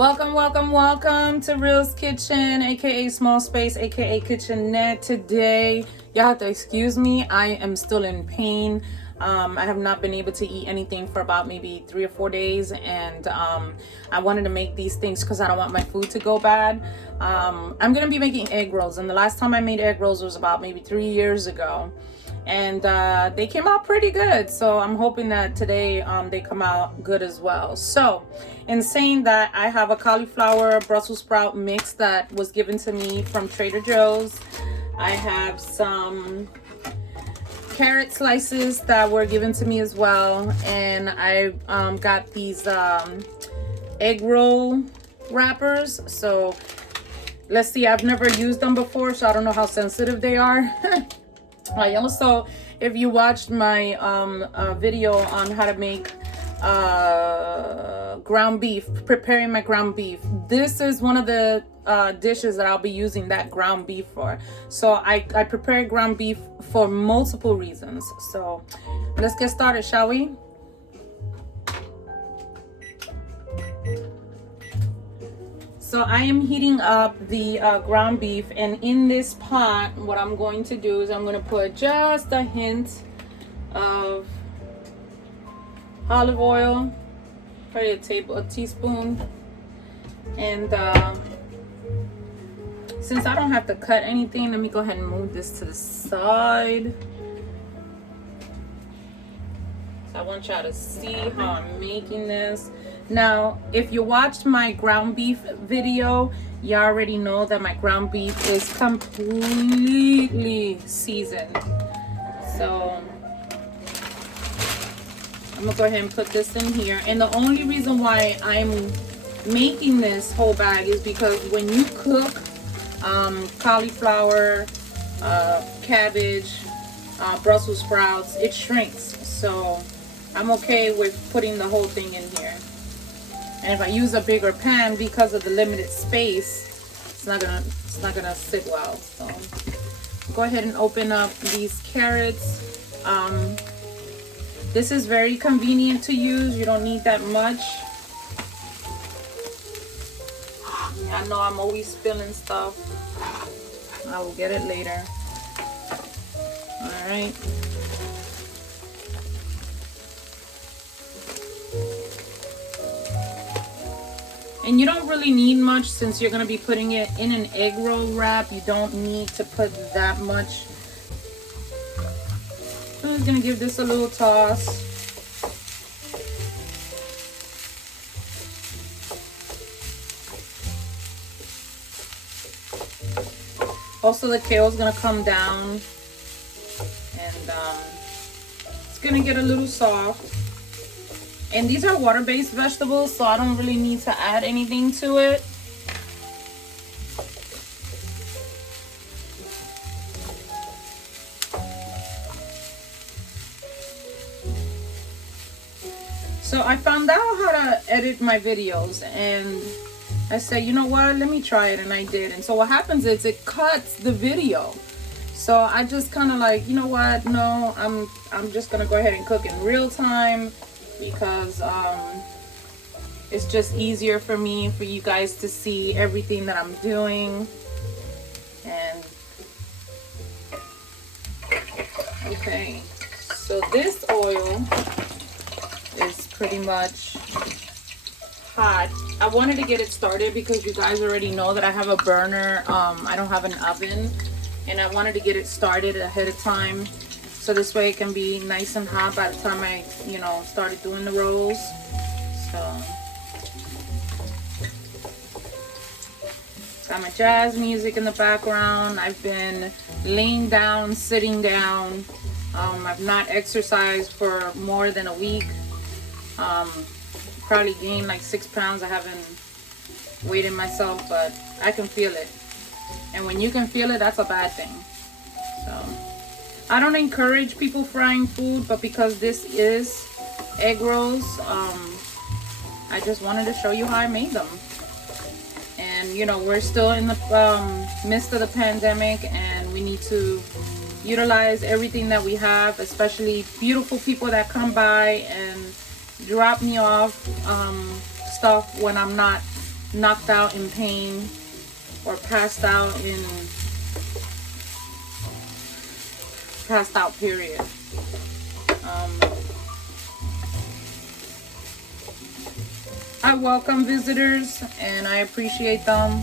Welcome to Real's Kitchen, aka Small Space, aka Kitchenette. Today, y'all have to excuse me, I am still in pain. I have not been able to eat anything for about maybe 3 or 4 days, and I wanted to make these things because I don't want my food to go bad. I'm gonna be making egg rolls, and the last time I made egg rolls was about maybe 3 years ago, and they came out pretty good. So I'm hoping that today they come out good as well. So in saying that, I have a cauliflower Brussels sprout mix that was given to me from Trader Joe's. I have some carrot slices that were given to me as well, and I got these egg roll wrappers. So let's see, I've never used them before, so I don't know how sensitive they are. I also, if you watched my video on how to make ground beef, preparing my ground beef, this is one of the dishes that I'll be using that ground beef for. So I prepare ground beef for multiple reasons. So let's get started, shall we? So I am heating up the ground beef, and in this pot, what I'm going to do is I'm going to put just a hint of olive oil, probably a teaspoon, and since I don't have to cut anything, let me go ahead and move this to the side. So I want y'all to see how I'm making this. Now, if you watched my ground beef video, you already know that my ground beef is completely seasoned. So I'm gonna go ahead and put this in here. And the only reason why I'm making this whole bag is because when you cook cauliflower, cabbage, Brussels sprouts, it shrinks. So I'm okay with putting the whole thing in here. And if I use a bigger pan, because of the limited space, it's not gonna sit well. So go ahead and open up these carrots. This is very convenient to use. You don't need that much. I know I'm always spilling stuff. I will get it later. All right. And you don't really need much since you're going to be putting it in an egg roll wrap. You don't need to put that much. I'm just going to give this a little toss. Also, the kale is going to come down, and it's going to get a little soft. And these are water-based vegetables, so I don't really need to add anything to it. So I found out how to edit my videos, and I said, you know what, let me try it, and I did. And so what happens is it cuts the video. So I just kind of like, you know what, no, I'm just gonna go ahead and cook in real time, because it's just easier for me, for you guys to see everything that I'm doing. And okay, so this oil is pretty much hot. I wanted to get it started because you guys already know that I have a burner. I don't have an oven, and I wanted to get it started ahead of time, so this way it can be nice and hot by the time I, started doing the rolls. So got my jazz music in the background. I've been laying down, sitting down. I've not exercised for more than a week. Probably gained like 6 pounds. I haven't weighed myself, but I can feel it. And when you can feel it, that's a bad thing. So I don't encourage people frying food, but because this is egg rolls, I just wanted to show you how I made them. And we're still in the midst of the pandemic, and we need to utilize everything that we have, especially beautiful people that come by and drop me off stuff when I'm not knocked out in pain or passed out period. I welcome visitors and I appreciate them,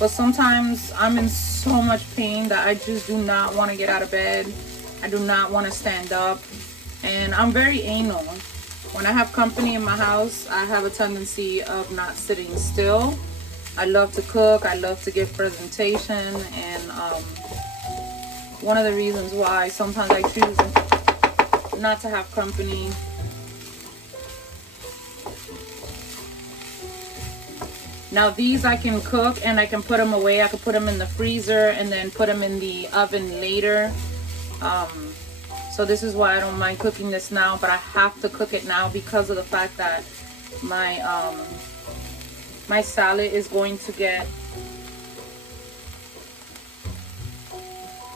but sometimes I'm in so much pain that I just do not want to get out of bed. I do not want to stand up, and I'm very anal. When I have company in my house, I have a tendency of not sitting still. I love to cook, I love to give presentation, and one of the reasons why sometimes I choose not to have company. Now these I can cook and I can put them away. I can put them in the freezer and then put them in the oven later. So this is why I don't mind cooking this now, but I have to cook it now because of the fact that my my salad is going to get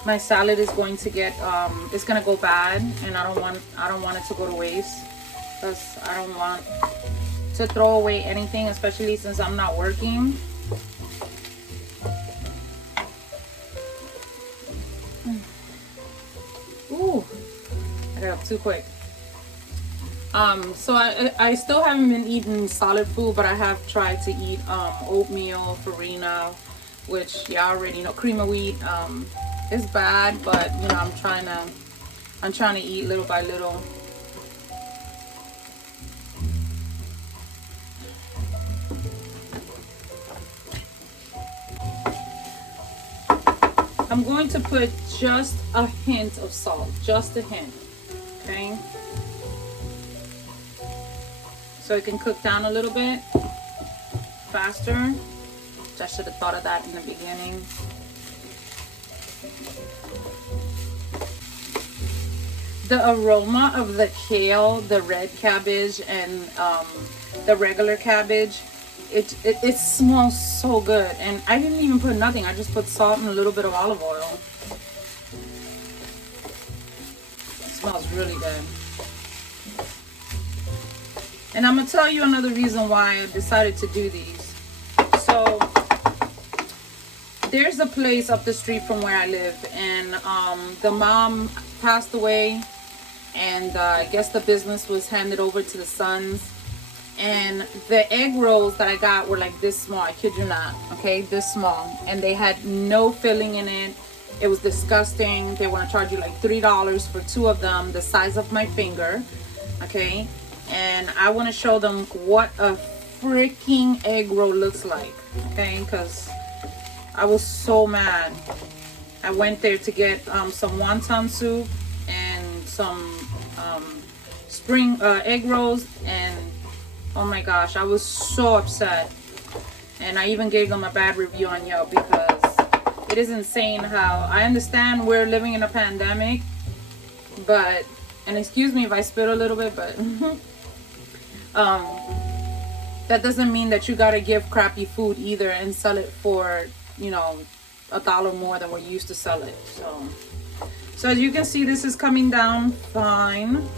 it's gonna go bad, and I don't want it to go to waste, because I don't want to throw away anything, especially since I'm not working. Ooh, I got up too quick. So I still haven't been eating solid food, but I have tried to eat oatmeal, farina, which you already know, cream of wheat. It's bad, but you know, I'm trying to eat little by little. I'm going to put just a hint of salt, just a hint, okay? So it can cook down a little bit faster. I should have thought of that in the beginning. The aroma of the kale, the red cabbage, and the regular cabbage, it smells so good. And I didn't even put nothing. I just put salt and a little bit of olive oil. It smells really good. And I'm gonna tell you another reason why I decided to do these. So there's a place up the street from where I live, and the mom passed away, and I guess the business was handed over to the sons. And the egg rolls that I got were like this small, I kid you not, okay, this small, and they had no filling in it. It was disgusting. They want to charge you like $3 for 2 of them, the size of my finger, okay? And I want to show them what a freaking egg roll looks like, okay? Because I was so mad. I went there to get some wonton soup and some spring egg rolls, and oh my gosh, I was so upset. And I even gave them a bad review on Yelp, because it is insane how, I understand we're living in a pandemic, but, and excuse me if I spit a little bit, but that doesn't mean that you gotta give crappy food either and sell it for, you know, $1 more than we're used to sell it. So as you can see, this is coming down fine.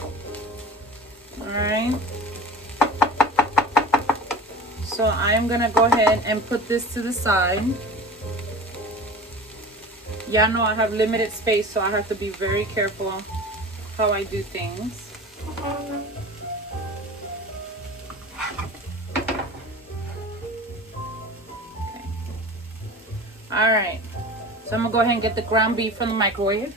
All right. So I'm gonna go ahead and put this to the side. Y'all know I have limited space, so I have to be very careful how I do things. Okay. All right. So I'm gonna go ahead and get the ground beef from the microwave.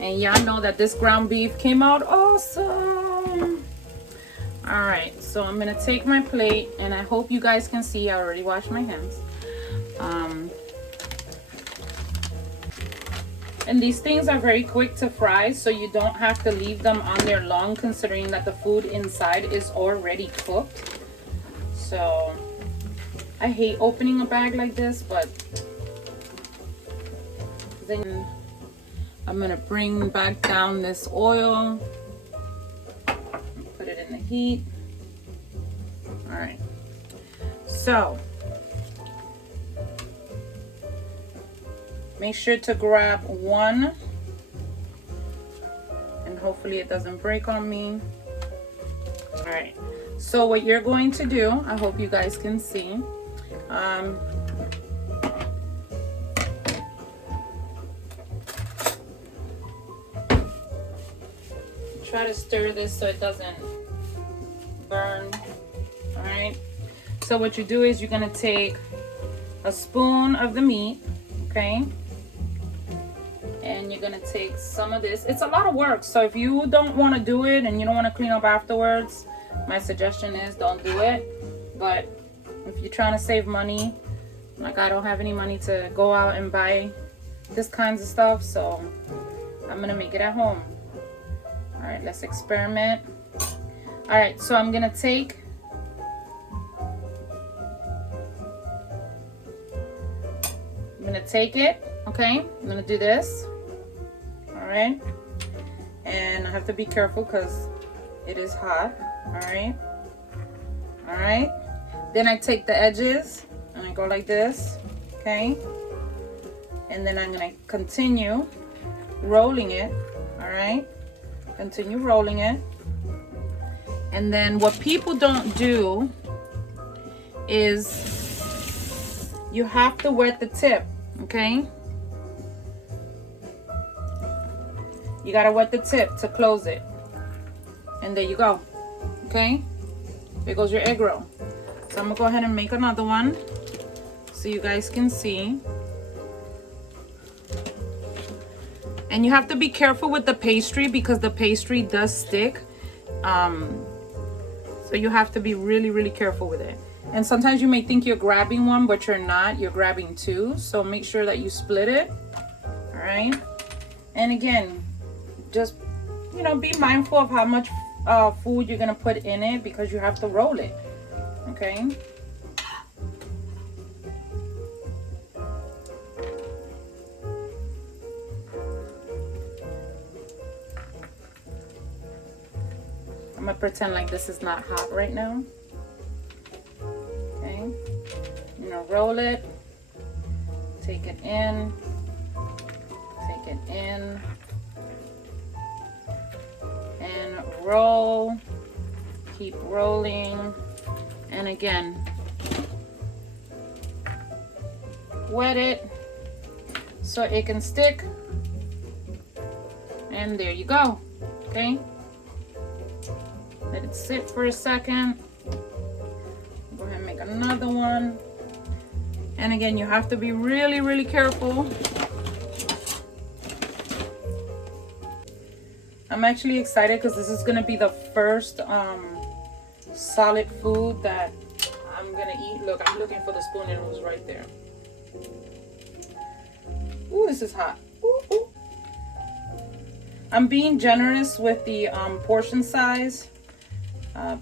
And y'all know that this ground beef came out awesome. All right, so I'm gonna take my plate, and I hope you guys can see I already washed my hands. And these things are very quick to fry, so you don't have to leave them on there long, considering that the food inside is already cooked. So I hate opening a bag like this, but then I'm gonna bring back down this oil, put it in the heat. All right, so make sure to grab one, and hopefully it doesn't break on me. All right. So what you're going to do, I hope you guys can see. Try to stir this so it doesn't burn. All right. So what you do is you're gonna take a spoon of the meat, okay? And you're gonna take some of this. It's a lot of work, so if you don't want to do it and you don't want to clean up afterwards, my suggestion is don't do it. But if you're trying to save money, like I don't have any money to go out and buy this kinds of stuff, so I'm gonna make it at home. All right, let's experiment. All right, so I'm gonna take it, okay? I'm gonna do this. All right, and I have to be careful because it is hot. All right, all right. Then I take the edges and I go like this, okay? And then I'm gonna continue rolling it. All right, continue rolling it. And then what people don't do is you have to wet the tip, okay? You gotta wet the tip to close it. And there you go, okay? There goes your egg roll. So I'm gonna go ahead and make another one so you guys can see. And you have to be careful with the pastry because the pastry does stick. So you have to be really, really careful with it. And sometimes you may think you're grabbing one, but you're not. You're grabbing two. So make sure that you split it. All right. And again, just, you know, be mindful of how much food you're going to put in it because you have to roll it. Okay. I'm going to pretend like this is not hot right now. Okay. I'm going to roll it. Take it in. Take it in. And roll. Keep rolling. And again, wet it so it can stick. And there you go. Okay. Let it sit for a second. Go ahead and make another one. And again, you have to be really, really careful. I'm actually excited because this is going to be the first solid food that I'm going to eat. Look, I'm looking for the spoon and it was right there. Ooh, this is hot. Ooh, ooh. I'm being generous with the portion size.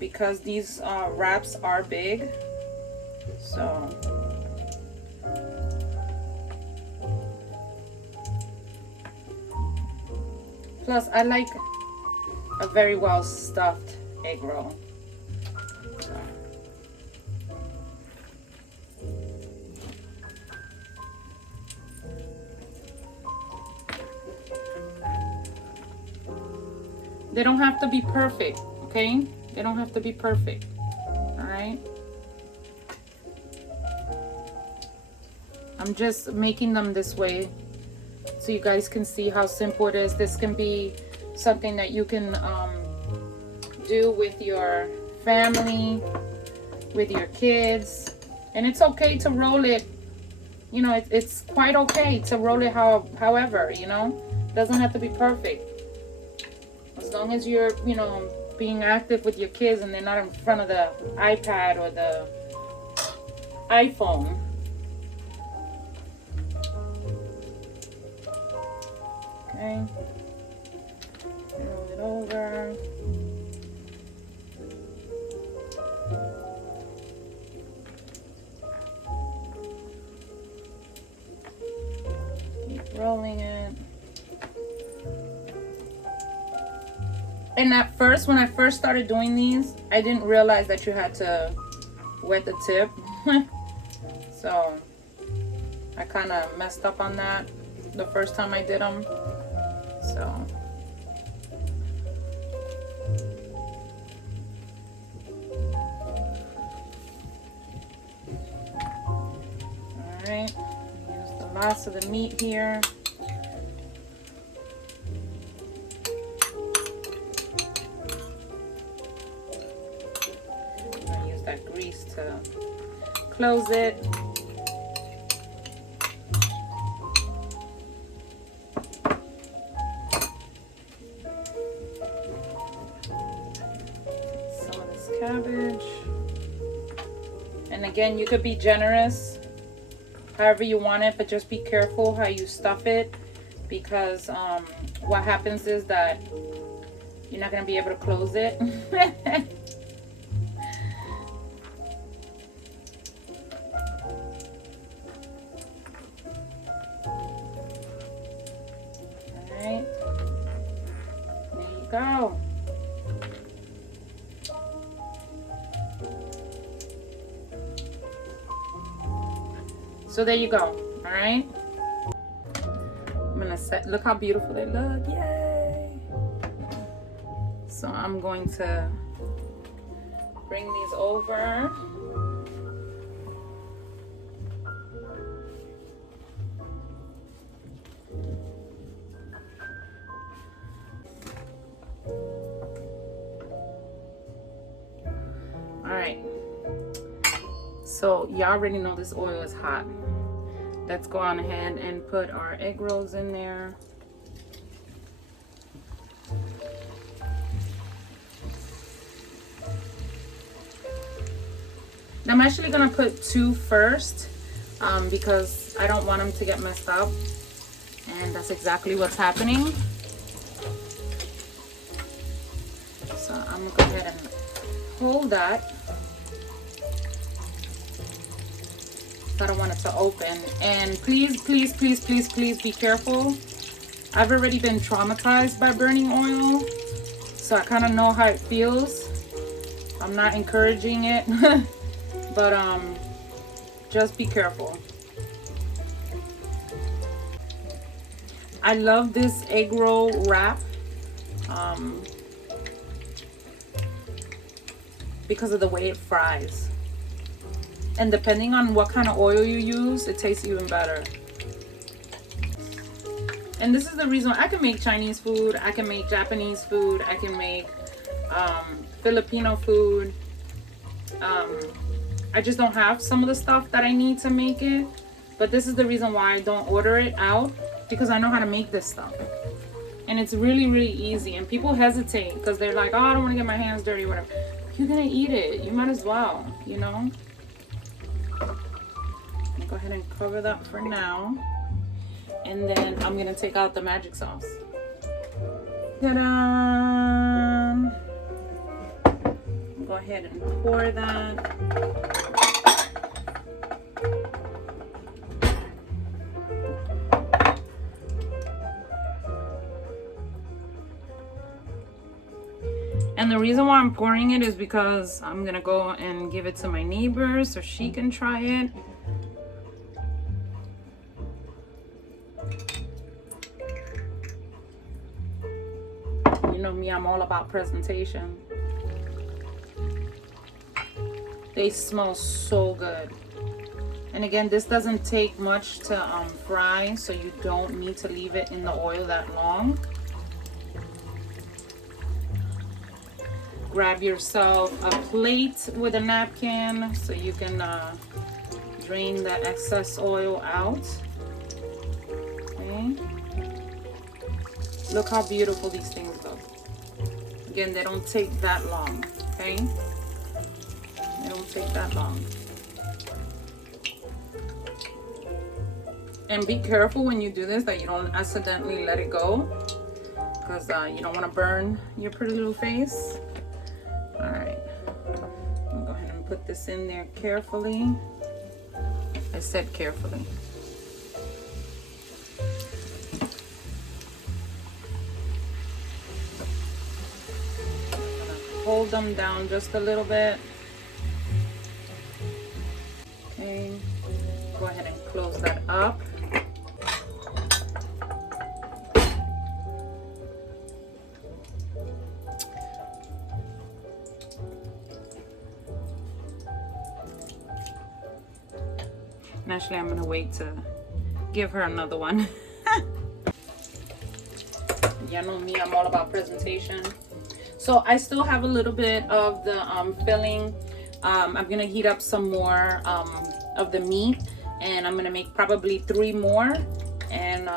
Because these wraps are big, so plus I like a very well stuffed egg roll. So. They don't have to be perfect, okay? They don't have to be perfect, all right? I'm just making them this way so you guys can see how simple it is. This can be something that you can do with your family, with your kids. And it's okay to roll it, you know, it's quite okay to roll it however, you know? It doesn't have to be perfect. As long as you're, you know, being active with your kids and they're not in front of the iPad or the iPhone. Okay. Roll it over. Keep rolling it. And at first, when I first started doing these, I didn't realize that you had to wet the tip. So I kind of messed up on that the first time I did them. So lots of the meat here. I'm gonna use that grease to close it. Some of this cabbage. And again, you could be generous however you want it, but just be careful how you stuff it, because what happens is that you're not going to be able to close it. Alright, there you go. So there you go. All right. I'm gonna set. Look how beautiful they look. Yay! So I'm going to bring these over. All right. So y'all already know this oil is hot. Let's go on ahead and put our egg rolls in there. I'm actually gonna put 2 first because I don't want them to get messed up, and that's exactly what's happening. So I'm gonna go ahead and hold that. I don't want it to open. And please, please, please, please, please be careful. I've already been traumatized by burning oil, so I kind of know how it feels. I'm not encouraging it, but just be careful. I love this egg roll wrap because of the way it fries. And depending on what kind of oil you use, it tastes even better. And this is the reason I can make Chinese food, I can make Japanese food, I can make Filipino food. I just don't have some of the stuff that I need to make it. But this is the reason why I don't order it out, because I know how to make this stuff. And it's really, really easy. And people hesitate because they're like, oh, I don't want to get my hands dirty or whatever. You're gonna eat it, you might as well, you know. Go ahead and cover that for now, and then I'm gonna take out the magic sauce. Ta-da! Go ahead and pour that. And the reason why I'm pouring it is because I'm gonna go and give it to my neighbor so she can try it. You know me, I'm all about presentation. They smell so good. And again, this doesn't take much to fry, so you don't need to leave it in the oil that long. Grab yourself a plate with a napkin so you can drain the excess oil out. Okay. Look how beautiful these things look. Again, they don't take that long, okay? They don't take that long. And be careful when you do this that you don't accidentally let it go, because you don't want to burn your pretty little face. All right, I'm gonna go ahead and put this in there carefully. I said carefully. Hold them down just a little bit. Okay, go ahead and close that up. And actually, I'm gonna wait to give her another one. You know me, I'm all about presentation. So I still have a little bit of the filling. I'm gonna heat up some more of the meat, and I'm gonna make probably 3 more and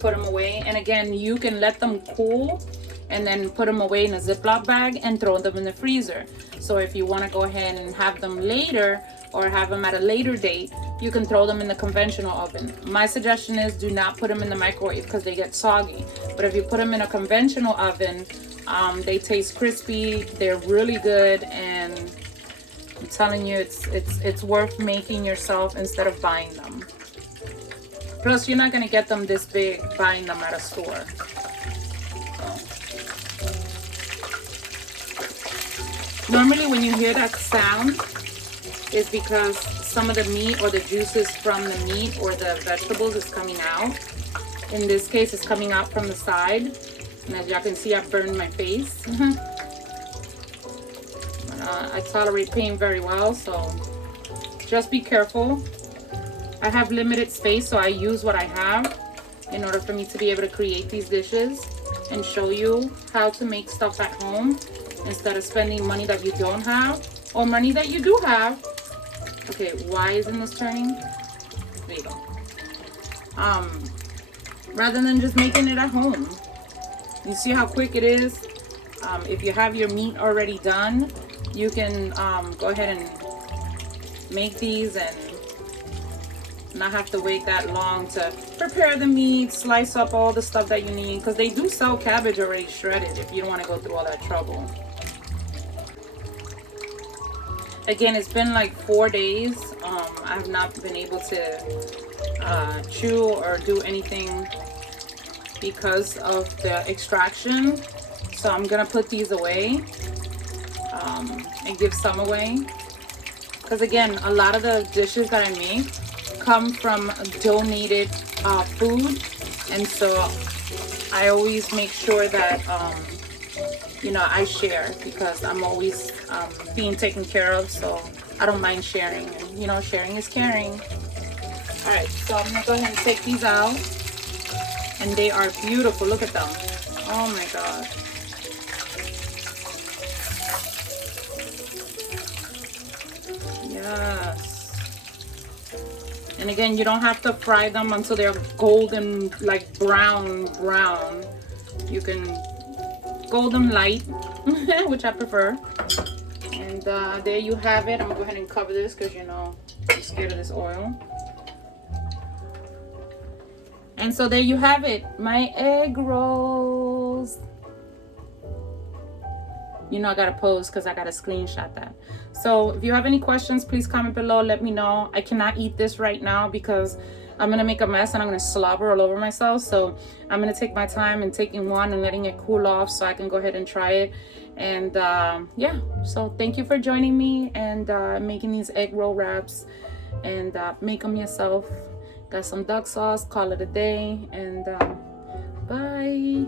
put them away. And again, you can let them cool and then put them away in a Ziploc bag and throw them in the freezer. So if you want to go ahead and have them later or have them at a later date, you can throw them in the conventional oven. My suggestion is do not put them in the microwave because they get soggy. But if you put them in a conventional oven, they taste crispy, they're really good, and I'm telling you, it's worth making yourself instead of buying them. Plus, you're not gonna get them this big buying them at a store. Normally when you hear that sound, is because some of the meat or the juices from the meat or the vegetables is coming out. In this case, it's coming out from the side. And as y'all can see, I burned my face. I tolerate pain very well, so just be careful. I have limited space, so I use what I have in order for me to be able to create these dishes and show you how to make stuff at home instead of spending money that you don't have or money that you do have. Okay, why isn't this turning? There you go. Rather than just making it at home. You see how quick it is? If you have your meat already done, you can go ahead and make these and not have to wait that long to prepare the meat, slice up all the stuff that you need, because they do sell cabbage already shredded if you don't want to go through all that trouble. Again, it's been like 4 days. I have not been able to chew or do anything because of the extraction. So I'm gonna put these away and give some away. Because again, a lot of the dishes that I make come from donated food, and so I always make sure that you know, I share, because I'm always being taken care of, so I don't mind sharing. And, you know, sharing is caring. All right, so I'm gonna go ahead and take these out, and they are beautiful. Look at them. Oh my God. Yes. And again, you don't have to fry them until they're golden, like brown. You can golden light, which I prefer. And there you have it. I'm gonna go ahead and cover this because, you know, I'm scared of this oil. And so there you have it, my egg rolls. You know I gotta pose because I gotta screenshot that. So if you have any questions, please comment below, let me know. I cannot eat this right now because I'm gonna make a mess and I'm gonna slobber all over myself. So I'm gonna take my time and taking one and letting it cool off so I can go ahead and try it. And yeah, so thank you for joining me and making these egg roll wraps, and make them yourself. Got some duck sauce, call it a day, and bye.